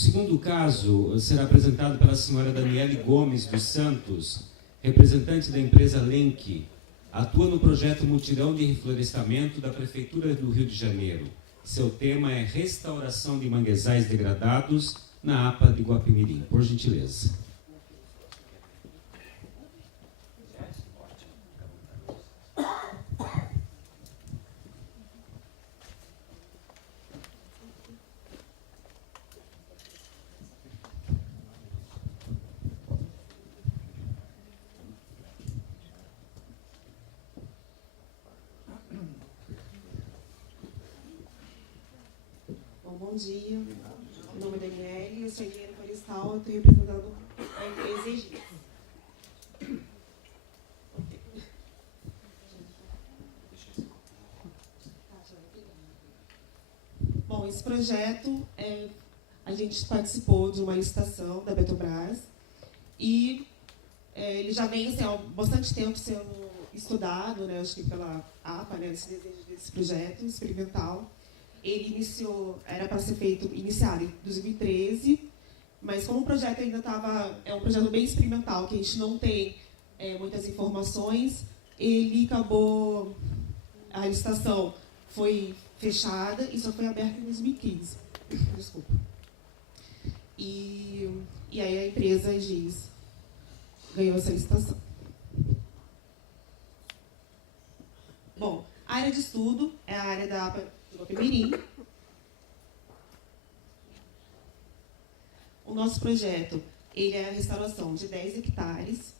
segundo caso será apresentado pela senhora Daniele Gomes dos Santos, representante da empresa Lenk, atua no projeto Mutirão de Reflorestamento da Prefeitura do Rio de Janeiro. Seu tema é restauração de manguezais degradados na APA de Guapimirim. Por gentileza. Bom dia, meu nome é Daniele, eu sou engenheira florestal, eu estou representando a empresa Egis. Bom, esse projeto, a gente participou de uma licitação da Petrobras e ele já vem há bastante tempo sendo estudado, né, acho que pela APA, né, esse desejo desse projeto experimental. Ele era para ser iniciado em 2013, mas como o projeto ainda é um projeto bem experimental, que a gente não tem muitas informações, a licitação foi fechada e só foi aberta em 2015. Desculpa. E aí a empresa Egis ganhou essa licitação. Bom, a área de estudo é a área da APA de Guapimirim. O nosso projeto ele é a restauração de 10 hectares.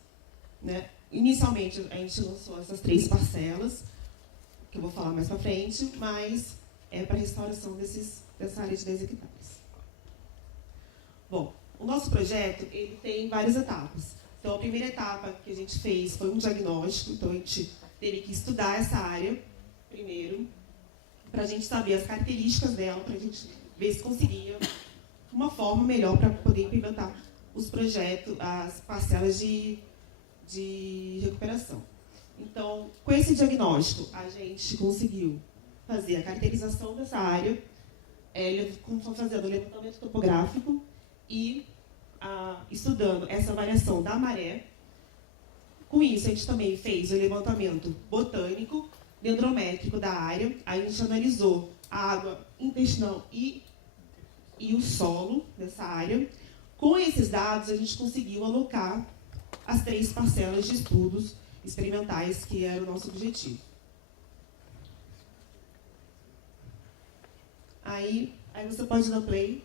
Né? Inicialmente, a gente lançou essas 3 parcelas, que eu vou falar mais para frente, mas é para a restauração dessa área de 10 hectares. Bom, o nosso projeto ele tem várias etapas. Então, a primeira etapa que a gente fez foi um diagnóstico, então a gente teve que estudar essa área primeiro, para a gente saber as características dela, para a gente ver se conseguia uma forma melhor para poder implementar os projetos, as parcelas de recuperação. Então, com esse diagnóstico, a gente conseguiu fazer a caracterização dessa área, fazendo o levantamento topográfico e estudando essa variação da maré. Com isso, a gente também fez o levantamento botânico, dendrométrico da área. A gente analisou a água intestinal e o solo dessa área. Com esses dados, a gente conseguiu alocar as 3 parcelas de estudos experimentais, que era o nosso objetivo. Aí você pode dar play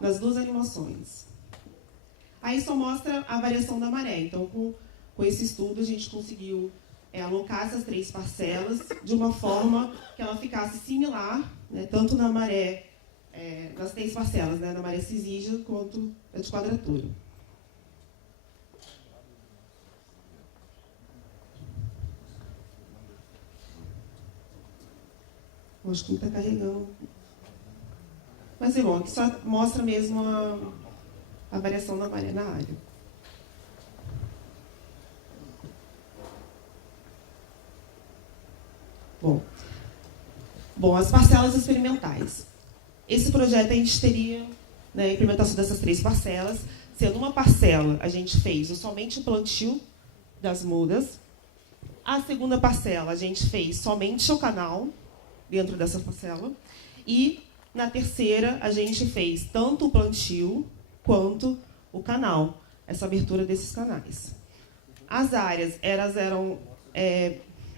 nas 2 animações. Aí só mostra a variação da maré. Então, com esse estudo, a gente conseguiu alocar essas 3 parcelas de uma forma que ela ficasse similar, né, tanto na maré, nas 3 parcelas, né, na maré cisígea, quanto a de quadratura. Acho que não está carregando. Mas é bom, aqui só mostra mesmo a variação da maré na área. Bom, as parcelas experimentais. Esse projeto a gente teria, né, a implementação dessas 3 parcelas. Sendo uma parcela, a gente fez somente o plantio das mudas. A segunda parcela, a gente fez somente o canal dentro dessa parcela. E, na terceira, a gente fez tanto o plantio quanto o canal, essa abertura desses canais. As áreas,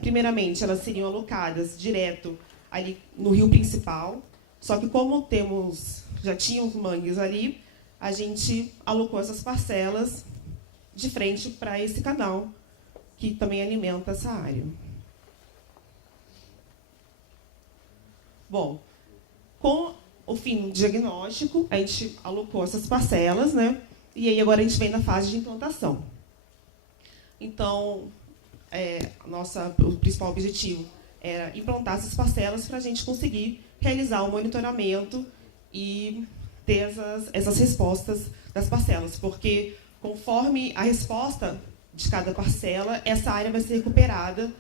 primeiramente, elas seriam alocadas direto ali no rio principal, só que como já tínhamos mangues ali, a gente alocou essas parcelas de frente para esse canal, que também alimenta essa área. Bom, com o fim do diagnóstico, a gente alocou essas parcelas, né? E aí agora a gente vem na fase de implantação. Então, o principal objetivo era implantar essas parcelas para a gente conseguir realizar o monitoramento e ter essas respostas das parcelas, porque conforme a resposta de cada parcela, essa área vai ser recuperada,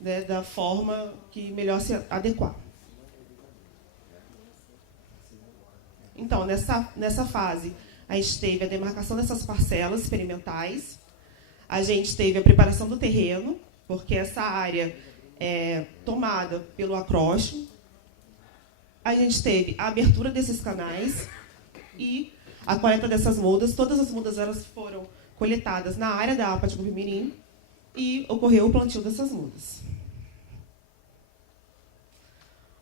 né, da forma que melhor se adequar. Então, nessa fase, a gente teve a demarcação dessas parcelas experimentais, a gente teve a preparação do terreno, porque essa área é tomada pelo acróstico, a gente teve a abertura desses canais e a coleta dessas mudas. Todas as mudas elas foram coletadas na área da APA de Bupimirim e ocorreu o plantio dessas mudas.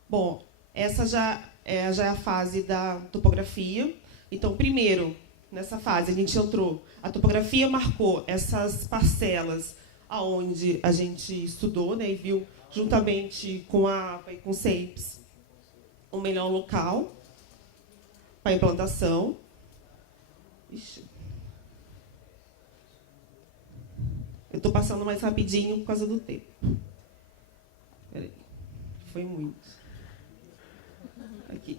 Bom, essa já é a fase da topografia. Então, primeiro, nessa fase, a gente entrou, a topografia marcou essas parcelas aonde a gente estudou, né, e viu, juntamente com a APA e com o CEIPS, o melhor local para a implantação. Ixi. Eu estou passando mais rapidinho por causa do tempo. Peraí. Foi muito. Aqui.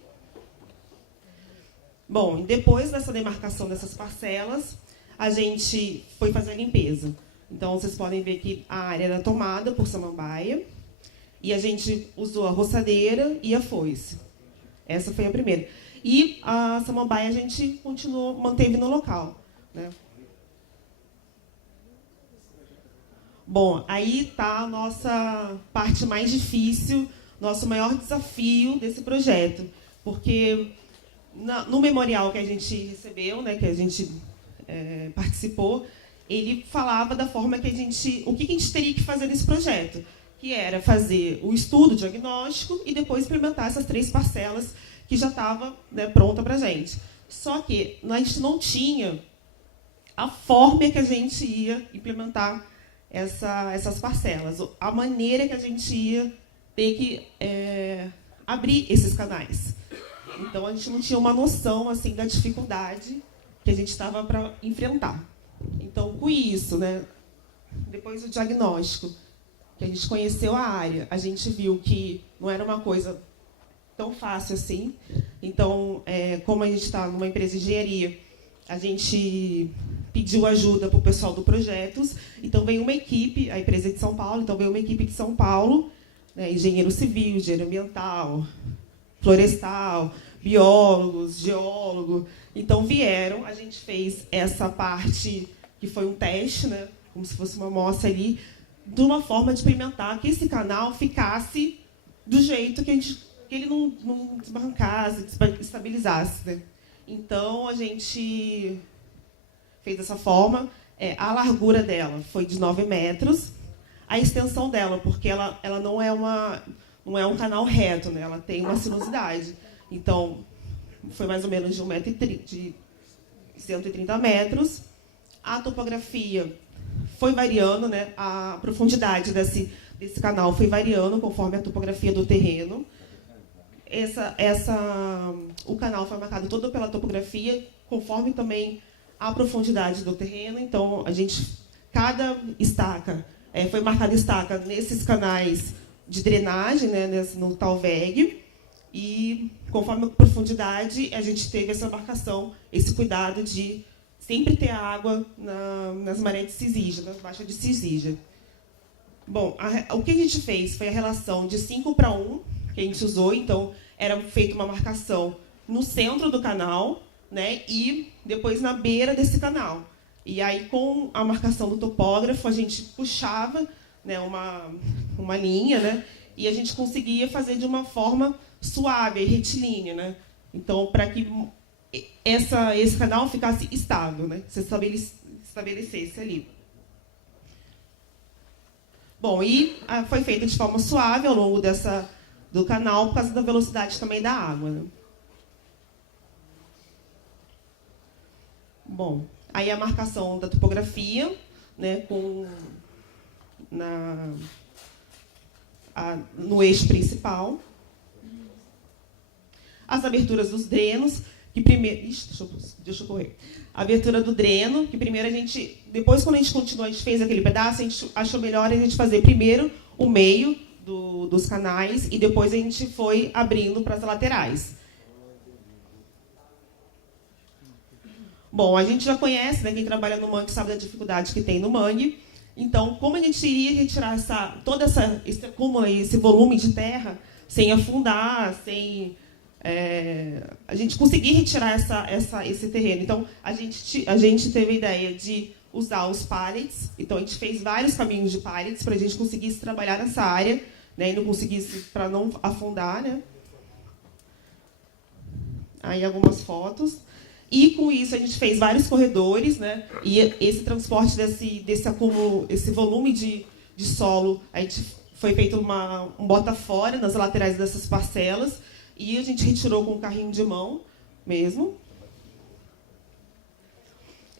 Bom, depois dessa demarcação dessas parcelas, a gente foi fazer a limpeza. Então, vocês podem ver que a área era tomada por samambaia e a gente usou a roçadeira e a foice. Essa foi a primeira. E a samambaia a gente manteve no local, né? Bom, aí está a nossa parte mais difícil, nosso maior desafio desse projeto, porque no memorial que a gente recebeu, né, que a gente participou, ele falava da forma que o que a gente teria que fazer nesse projeto, que era fazer o estudo diagnóstico e depois implementar essas 3 parcelas que já estava, né, pronta para a gente. Só que a gente não tinha a forma que a gente ia implementar essas parcelas, a maneira que a gente ia ter que abrir esses canais. Então, a gente não tinha uma noção assim, da dificuldade que a gente estava para enfrentar. Então, com isso, né, depois do diagnóstico, que a gente conheceu a área, a gente viu que não era uma coisa tão fácil assim. Então, como a gente está numa empresa de engenharia, a gente pediu ajuda para o pessoal do Projetos. Então, veio uma equipe, a empresa é de São Paulo, então veio uma equipe de São Paulo, né, engenheiro civil, engenheiro ambiental, florestal, biólogos, geólogo. Então, vieram, a gente fez essa parte, que foi um teste, né, como se fosse uma amostra ali, de uma forma de experimentar que esse canal ficasse do jeito que ele não desbarrancasse, estabilizasse, né? Então, a gente fez dessa forma. A largura dela foi de 9 metros. A extensão dela, porque ela não é um canal reto, né? Ela tem uma sinuosidade. Então, foi mais ou menos de 130 metros. A topografia foi variando, né? A profundidade desse canal foi variando conforme a topografia do terreno. O canal foi marcado todo pela topografia, conforme também a profundidade do terreno. Então, cada estaca, foi marcada estaca nesses canais de drenagem, né, no Talveg, e conforme a profundidade, a gente teve essa marcação, esse cuidado de sempre ter água nas marés de Cisígia, nas baixas de Cisígia. Bom, o que a gente fez foi a relação de 5:1, que a gente usou. Então, era feita uma marcação no centro do canal, né, e depois na beira desse canal. E aí, com a marcação do topógrafo, a gente puxava, né, uma linha, né, e a gente conseguia fazer de uma forma suave e retilínea, né? Então, para que esse canal ficasse estável, né, se estabelecesse ali. Bom, e foi feita de forma suave ao longo do canal, por causa da velocidade também da água, né? Bom, aí a marcação da topografia, né, no eixo principal. As aberturas dos drenos, que primeiro... Ixi, deixa eu correr. A abertura do dreno, que primeiro depois, quando a gente continuou, a gente fez aquele pedaço, a gente achou melhor a gente fazer primeiro o meio dos canais e depois a gente foi abrindo para as laterais. Bom, a gente já conhece, né, quem trabalha no mangue sabe da dificuldade que tem no mangue. Então, como a gente iria retirar esse acúmulo, esse volume de terra, sem afundar, sem gente conseguir retirar esse terreno. Então, a gente teve a ideia de usar os pallets. Então, a gente fez vários caminhos de pallets para a gente conseguisse trabalhar nessa área, né, e não conseguisse, para não afundar, né? Aí algumas fotos. E com isso a gente fez vários corredores, né? E esse transporte desse acúmulo, esse volume de solo, a gente foi feito um bota fora nas laterais dessas parcelas e a gente retirou com um carrinho de mão mesmo.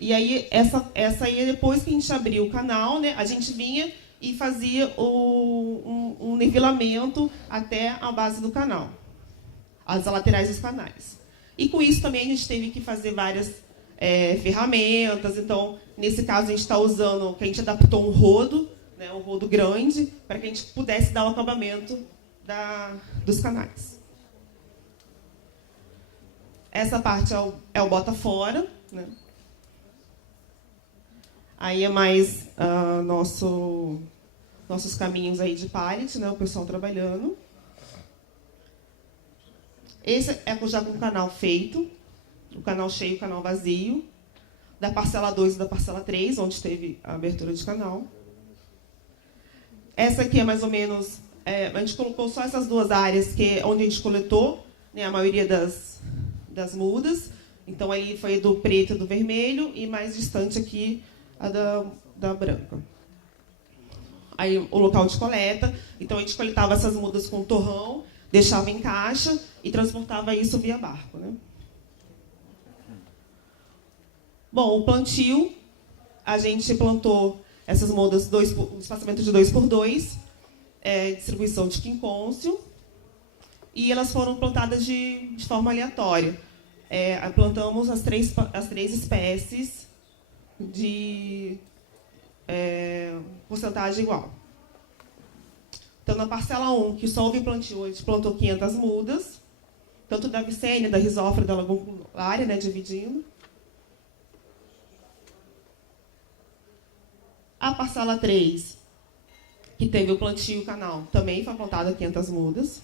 E aí essa aí depois que a gente abriu o canal, né? A gente vinha e fazia um nivelamento até a base do canal, as laterais dos canais. E com isso também a gente teve que fazer várias ferramentas. Então, nesse caso, a gente está usando, que a gente adaptou um rodo, né, um rodo grande, para que a gente pudesse dar o acabamento dos canais. Essa parte é o bota fora, né? Aí é mais nossos caminhos aí de pallet, né, o pessoal trabalhando. Esse é já com o canal feito, o canal cheio e o canal vazio, da parcela 2 e da parcela 3, onde teve a abertura de canal. Essa aqui é mais ou menos... a gente colocou só essas duas áreas, que é onde a gente coletou, né, a maioria das mudas. Então, aí foi do preto e do vermelho, e mais distante aqui a da branca. Aí o local de coleta. Então, a gente coletava essas mudas com torrão, deixava em caixa e transportava isso via barco, né? Bom, o plantio, a gente plantou essas mudas, um espaçamento de 2x2, distribuição de quincôncio, e elas foram plantadas de forma aleatória. Plantamos as três espécies de porcentagem igual. Então, na parcela 1, que só houve plantio, a gente plantou 500 mudas, tanto da Vicênia, da Risófora, da Lagunculária, né, dividindo. A parcela 3, que teve o plantio canal, também foi plantada 500 mudas.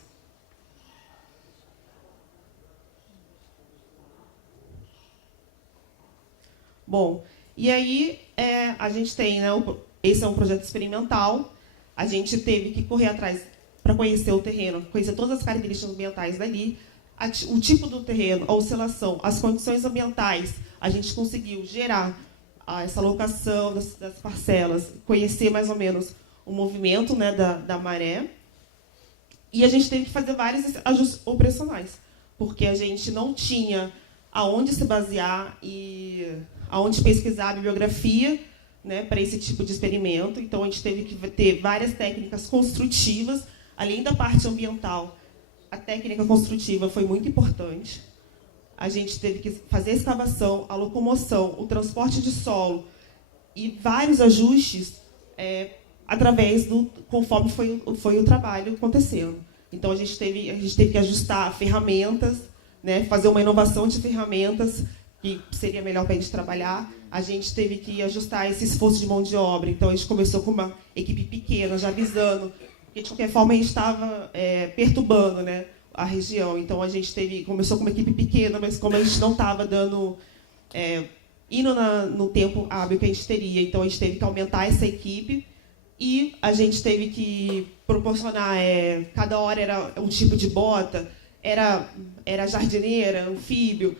Bom, e aí a gente tem, né, esse é um projeto experimental. A gente teve que correr atrás para conhecer o terreno, conhecer todas as características ambientais dali, o tipo do terreno, a oscilação, as condições ambientais. A gente conseguiu gerar essa alocação das parcelas, conhecer mais ou menos o movimento, né, da maré. E a gente teve que fazer vários ajustes operacionais, porque a gente não tinha aonde se basear e aonde pesquisar a bibliografia, né, para esse tipo de experimento. Então, a gente teve que ter várias técnicas construtivas. Além da parte ambiental, a técnica construtiva foi muito importante. A gente teve que fazer a escavação, a locomoção, o transporte de solo e vários ajustes através conforme foi o trabalho acontecendo. Então, a gente teve que ajustar ferramentas, né, fazer uma inovação de ferramentas que seria melhor para a gente trabalhar. A gente teve que ajustar esse esforço de mão de obra. Então, a gente começou com uma equipe pequena, já avisando, porque, de qualquer forma, a gente estava perturbando, né, a região. Então, a gente começou com uma equipe pequena, mas como a gente não estava indo no tempo hábil que a gente teria, então a gente teve que aumentar essa equipe e a gente teve que proporcionar, cada hora era um tipo de bota, era jardineira, anfíbio,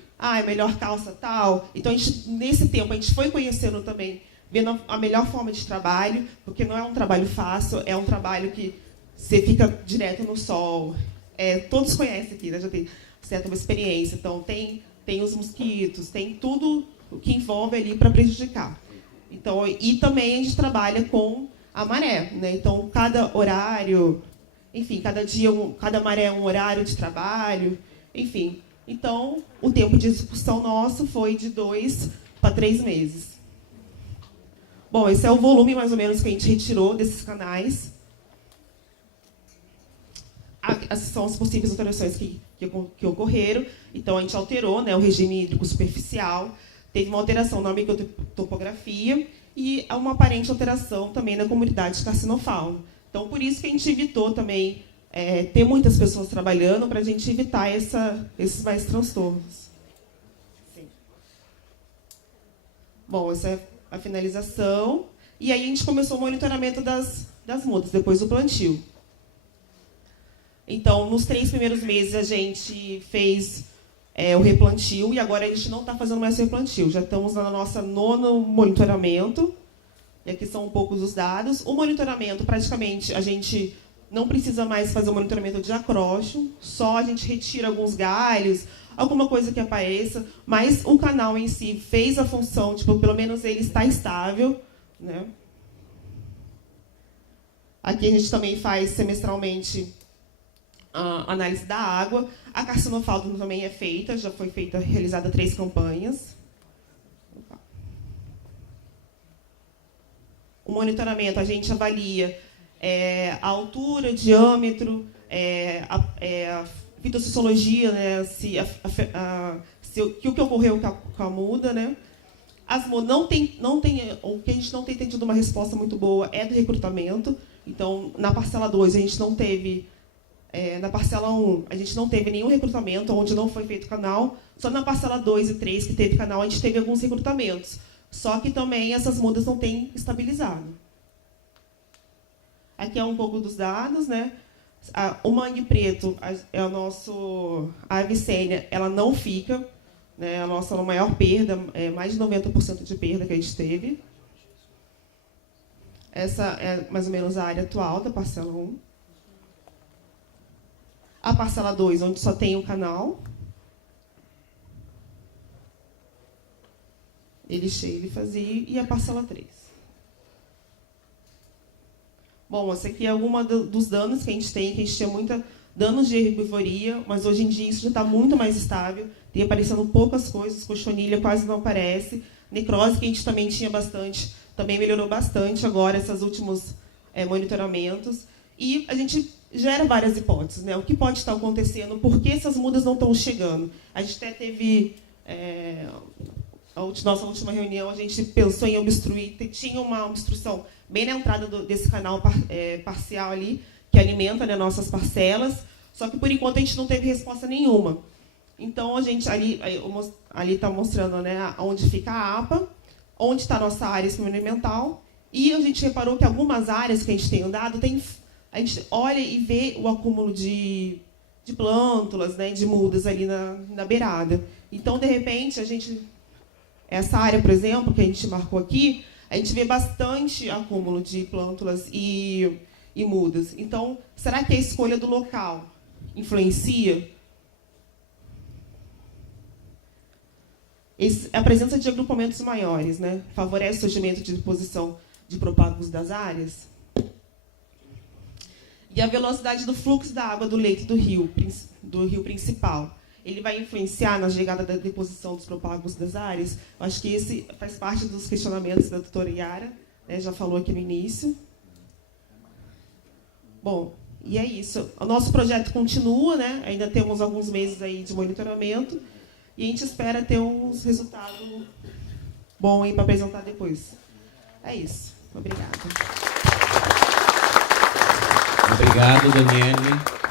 melhor calça tal. Então, nesse tempo, a gente foi conhecendo também, vendo a melhor forma de trabalho, porque não é um trabalho fácil, é um trabalho que você fica direto no sol. Todos conhecem aqui, né? Já tem certa experiência. Então, tem os mosquitos, tem tudo o que envolve ali para prejudicar. Então, e também a gente trabalha com a maré, né? Então, cada horário, enfim, cada dia, cada maré é um horário de trabalho, enfim. Então, o tempo de execução nosso foi de 2 para 3 meses. Bom, esse é o volume, mais ou menos, que a gente retirou desses canais. Essas são as possíveis alterações que ocorreram. Então, a gente alterou, né, o regime hídrico superficial, teve uma alteração na microtopografia e uma aparente alteração também na comunidade carcinofauna. Então, por isso que a gente evitou também ter muitas pessoas trabalhando para a gente evitar esses mais transtornos. Sim. Bom, essa é a finalização. E aí a gente começou o monitoramento das mudas, depois do plantio. Então, nos 3 primeiros meses, a gente fez o replantio, e agora a gente não está fazendo mais replantio. Já estamos na nossa 9º monitoramento, e aqui são um pouco os dados. O monitoramento, praticamente, a gente não precisa mais fazer o monitoramento de acróstico, só a gente retira alguns galhos, alguma coisa que apareça, mas o canal em si fez a função, tipo, pelo menos ele está estável, né? Aqui a gente também faz semestralmente a análise da água. A carcinofaldo também é feita, já foi realizada 3 campanhas. O monitoramento, a gente avalia a altura, o diâmetro, a fitossociologia, né, o que ocorreu com a muda, né? O que a gente não tem tido uma resposta muito boa é do recrutamento. Então, na parcela 2, a gente não teve... na parcela 1, a gente não teve nenhum recrutamento, onde não foi feito canal. Só na parcela 2 e 3, que teve canal, a gente teve alguns recrutamentos. Só que também essas mudas não têm estabilizado. Aqui é um pouco dos dados, né? O mangue preto é o nosso... A avicênia, ela não fica, né? A nossa maior perda, mais de 90% de perda que a gente teve. Essa é mais ou menos a área atual da parcela 1. A parcela 2, onde só tem um canal. Ele cheio, ele fazia. E a parcela 3. Bom, essa aqui é alguma dos danos que a gente tem, que a gente tinha muita danos de herbivoria, mas hoje em dia isso já está muito mais estável. Tem aparecendo poucas coisas, cochonilha quase não aparece. Necrose, que a gente também tinha bastante, também melhorou bastante agora, esses últimos monitoramentos. E a gente gera várias hipóteses, né? O que pode estar acontecendo, por que essas mudas não estão chegando. A gente até teve... nossa última reunião, a gente pensou em obstruir, tinha uma obstrução bem na entrada desse canal parcial ali, que alimenta, né, nossas parcelas, só que, por enquanto, a gente não teve resposta nenhuma. Então, a gente ali está mostrando, né, onde fica a APA, onde está a nossa área experimental, e a gente reparou que algumas áreas que a gente tem andado, a gente olha e vê o acúmulo de plântulas, né, de mudas ali na beirada. Então, de repente, essa área, por exemplo, que a gente marcou aqui, a gente vê bastante acúmulo de plântulas e mudas. Então, será que a escolha do local influencia? A presença de agrupamentos maiores, né, favorece o surgimento de deposição de propágulos das áreas? E a velocidade do fluxo da água do leito do rio principal, ele vai influenciar na chegada da deposição dos propágulos das áreas? Eu acho que esse faz parte dos questionamentos da doutora Yara, né, já falou aqui no início. Bom, e é isso. O nosso projeto continua, né? Ainda temos alguns meses aí de monitoramento, e a gente espera ter uns resultados bons para apresentar depois. É isso. Obrigada. Obrigado, Daniele.